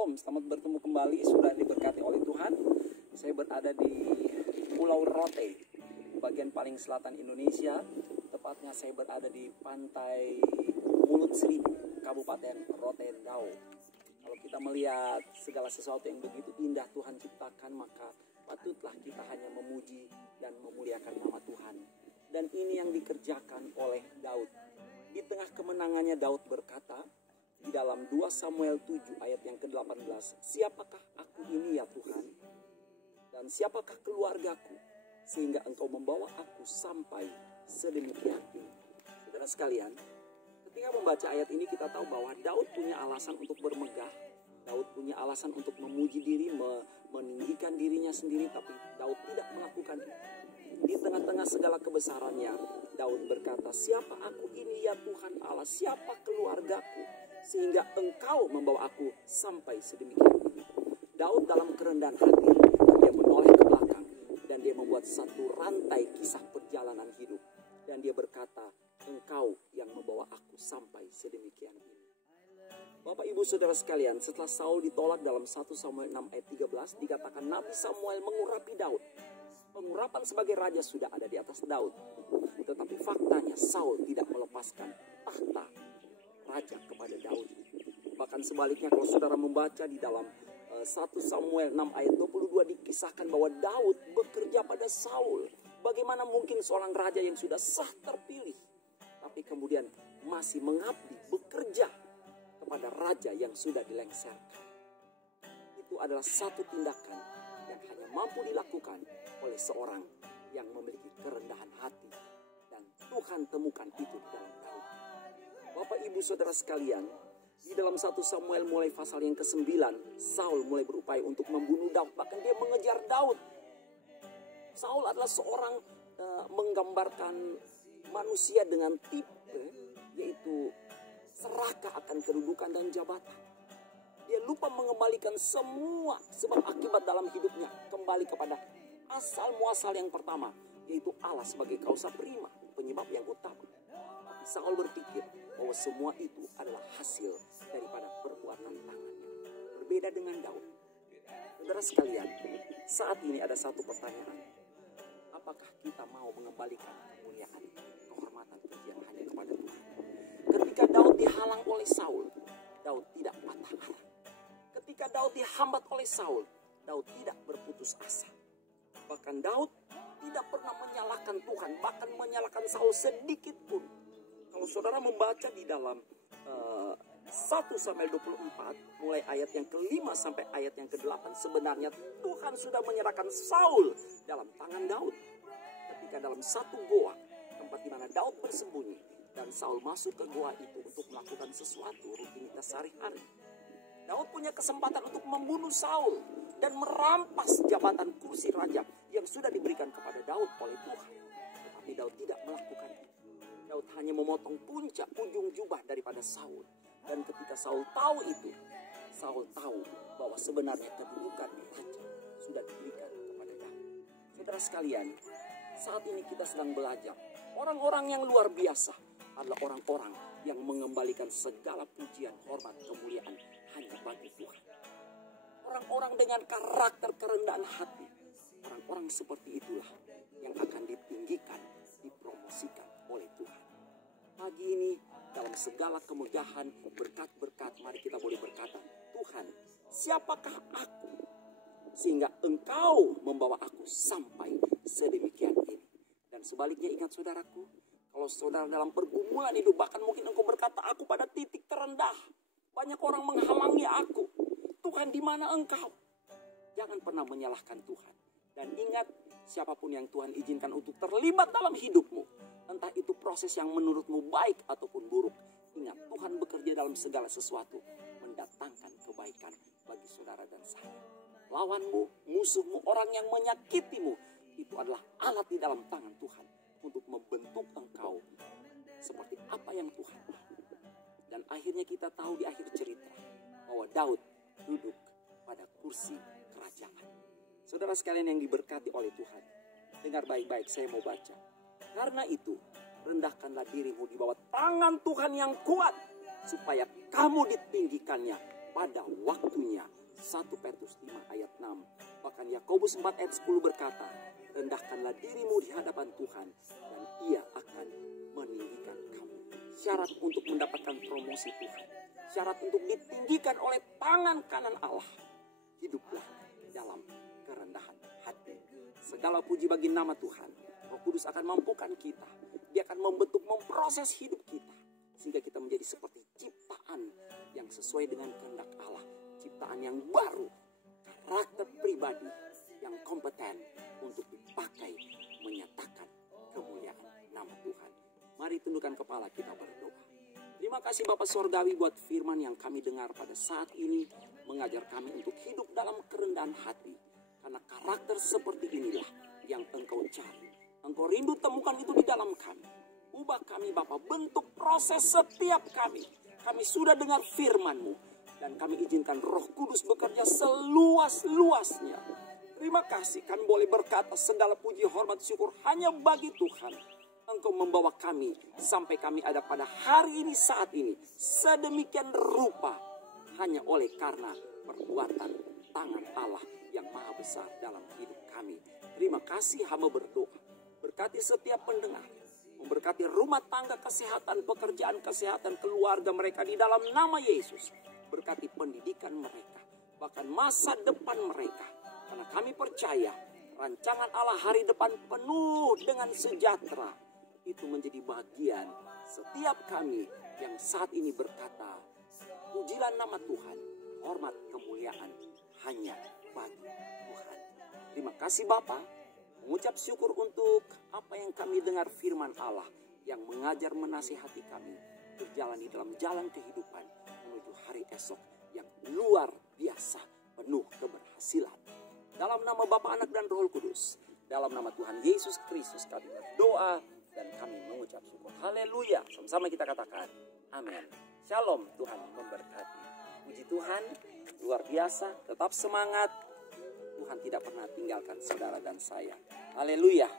Shalom, selamat bertemu kembali. Sudah diberkati oleh Tuhan. Saya berada di Pulau Rote, bagian paling selatan Indonesia. Tepatnya saya berada di pantai Mulut Seribu, Kabupaten Rotendao. Kalau kita melihat segala sesuatu yang begitu indah Tuhan ciptakan, maka patutlah kita hanya memuji dan memuliakan nama Tuhan. Dan ini yang dikerjakan oleh Daud. Di tengah kemenangannya Daud berkata, di dalam 2 Samuel 7 ayat yang ke-18, siapakah aku ini ya Tuhan? Dan siapakah keluargaku sehingga engkau membawa aku sampai sedemikian ini? Saudara sekalian, ketika membaca ayat ini kita tahu bahwa Daud punya alasan untuk bermegah. Daud punya alasan untuk memuji diri, meninggikan dirinya sendiri, tapi Daud tidak melakukan itu. Di tengah-tengah segala kebesarannya, Daud berkata, siapa aku ini ya Tuhan Allah, siapa keluargaku sehingga engkau membawa aku sampai sedemikian ini. Daud dalam kerendahan hati, dia menoleh ke belakang dan dia membuat satu rantai kisah perjalanan hidup. Dan dia berkata, engkau yang membawa aku sampai sedemikian ini. Bapak ibu saudara sekalian, setelah Saul ditolak dalam 1 Samuel 6 ayat 13, dikatakan Nabi Samuel mengurapi Daud. Pengurapan sebagai raja sudah ada di atas Daud. Tetapi faktanya Saul tidak melepaskan tahta raja kepada Daud. Bahkan sebaliknya kalau saudara membaca di dalam 1 Samuel 6 ayat 22 dikisahkan bahwa Daud bekerja pada Saul. Bagaimana mungkin seorang raja yang sudah sah terpilih, tapi kemudian masih mengabdi, bekerja kepada raja yang sudah dilengserkan. Itu adalah satu tindakan yang hanya mampu dilakukan oleh seorang yang memiliki kerendahan hati. Dan Tuhan temukan itu di dalam Daud. Bapak ibu saudara sekalian, di dalam 1 Samuel mulai pasal yang ke-9, Saul mulai berupaya untuk membunuh Daud. Bahkan dia mengejar Daud. Saul adalah seorang menggambarkan manusia dengan tipe, yaitu serakah akan kedudukan dan jabatan. Dia lupa mengembalikan semua sebab akibat dalam hidupnya kembali kepada asal muasal yang pertama, yaitu Allah sebagai kausa prima, penyebab yang utama. Tapi Saul berpikir bahwa semua itu adalah hasil daripada perbuatan tangannya. Berbeda dengan Daud. Saudara sekalian, saat ini ada satu pertanyaan. Apakah kita mau mengembalikan kemuliaan, kehormatan, pujian hanya kepada Tuhan? Ketika Daud dihalang oleh Saul, Daud tidak patah arah. Ketika Daud dihambat oleh Saul, Daud tidak berputus asa. Bahkan Daud tidak pernah menyalahkan Tuhan, bahkan menyalahkan Saul sedikit pun. Kalau saudara membaca di dalam 1 Samuel 24, mulai ayat yang ke-5 sampai ayat yang ke-8, sebenarnya Tuhan sudah menyerahkan Saul dalam tangan Daud. Ketika dalam satu goa, tempat di mana Daud bersembunyi, dan Saul masuk ke goa itu untuk melakukan sesuatu rutinitas sehari-hari. Daud punya kesempatan untuk membunuh Saul dan merampas jabatan kursi raja yang sudah diberikan kepada Daud oleh Tuhan. Tetapi Daud tidak melakukan itu. Daud hanya memotong puncak ujung jubah daripada Saul. Dan ketika Saul tahu itu, Saul tahu bahwa sebenarnya kedudukan raja sudah diberikan kepada Daud. Saudara sekalian, saat ini kita sedang belajar. Orang-orang yang luar biasa adalah orang-orang yang mengembalikan segala pujian, hormat, kemuliaan hanya bagi Tuhan. Orang-orang dengan karakter kerendahan hati, orang-orang seperti itulah yang akan ditinggikan, dipromosikan oleh Tuhan. Pagi ini dalam segala kemegahan, berkat-berkat, mari kita boleh berkata, Tuhan, siapakah aku sehingga engkau membawa aku sampai sedemikian ini. Dan sebaliknya ingat saudaraku, kalau saudara dalam pergumulan hidup, bahkan mungkin engkau berkata, aku pada titik terendah. Banyak orang menghalangi aku. Tuhan, di mana engkau? Jangan pernah menyalahkan Tuhan. Dan ingat, siapapun yang Tuhan izinkan untuk terlibat dalam hidupmu, entah itu proses yang menurutmu baik ataupun buruk, ingat, Tuhan bekerja dalam segala sesuatu, mendatangkan kebaikan bagi saudara dan saya. Lawanmu, musuhmu, orang yang menyakitimu, itu adalah alat di dalam tangan Tuhan untuk membentuk engkau seperti apa yang Tuhan mau. Dan akhirnya kita tahu di akhir cerita bahwa Daud duduk pada kursi kerajaan. Saudara sekalian yang diberkati oleh Tuhan, dengar baik-baik, saya mau baca. Karena itu, rendahkanlah dirimu di bawah tangan Tuhan yang kuat, supaya kamu ditinggikannya pada waktunya. 1 Petrus 5 ayat 6. Bahkan Yakobus 4 ayat 10 berkata, rendahkanlah dirimu di hadapan Tuhan dan ia akan meninggikan kamu. Syarat untuk mendapatkan promosi Tuhan, syarat untuk ditinggikan oleh tangan kanan Allah, hiduplah dalam kerendahan hati. Segala puji bagi nama Tuhan. Roh Kudus akan mampukan kita. Dia akan membentuk, memproses hidup kita, sehingga kita menjadi seperti ciptaan yang sesuai dengan kehendak Allah. Ciptaan yang baru, karakter pribadi yang kompeten untuk dipakai menyatakan kemuliaan nama Tuhan. Mari tundukkan kepala, kita berdoa. Terima kasih Bapa Sorgawi buat firman yang kami dengar pada saat ini, mengajar kami untuk hidup dalam kerendahan hati. Karena karakter seperti inilah yang Engkau cari. Engkau rindu temukan itu di dalam kami. Ubah kami Bapa, bentuk proses setiap kami. Kami sudah dengar firman-Mu. Dan kami izinkan Roh Kudus bekerja seluas-luasnya. Terima kasih, kami boleh berkata segala puji, hormat, syukur hanya bagi Tuhan. Engkau membawa kami sampai kami ada pada hari ini, saat ini. Sedemikian rupa hanya oleh karena perbuatan tangan Allah yang maha besar dalam hidup kami. Terima kasih, hamba berdoa. Berkati setiap pendengar. Memberkati rumah tangga, kesehatan, pekerjaan, kesehatan, keluarga mereka di dalam nama Yesus. Berkati pendidikan mereka, bahkan masa depan mereka. Karena kami percaya rancangan Allah hari depan penuh dengan sejahtera. Itu menjadi bagian setiap kami yang saat ini berkata, pujilah nama Tuhan, hormat kemuliaan hanya bagi Tuhan. Terima kasih Bapa. Mengucap syukur untuk apa yang kami dengar firman Allah yang mengajar menasihati kami berjalan di dalam jalan kehidupan menuju hari esok yang luar biasa penuh keberhasilan. Dalam nama Bapa, Anak dan Roh Kudus, dalam nama Tuhan Yesus Kristus kami berdoa dan kami mengucap syukur. Haleluya. Sama-sama kita katakan amin. Shalom, Tuhan memberkati. Puji Tuhan, luar biasa, tetap semangat. Tuhan tidak pernah tinggalkan saudara dan saya. Haleluya.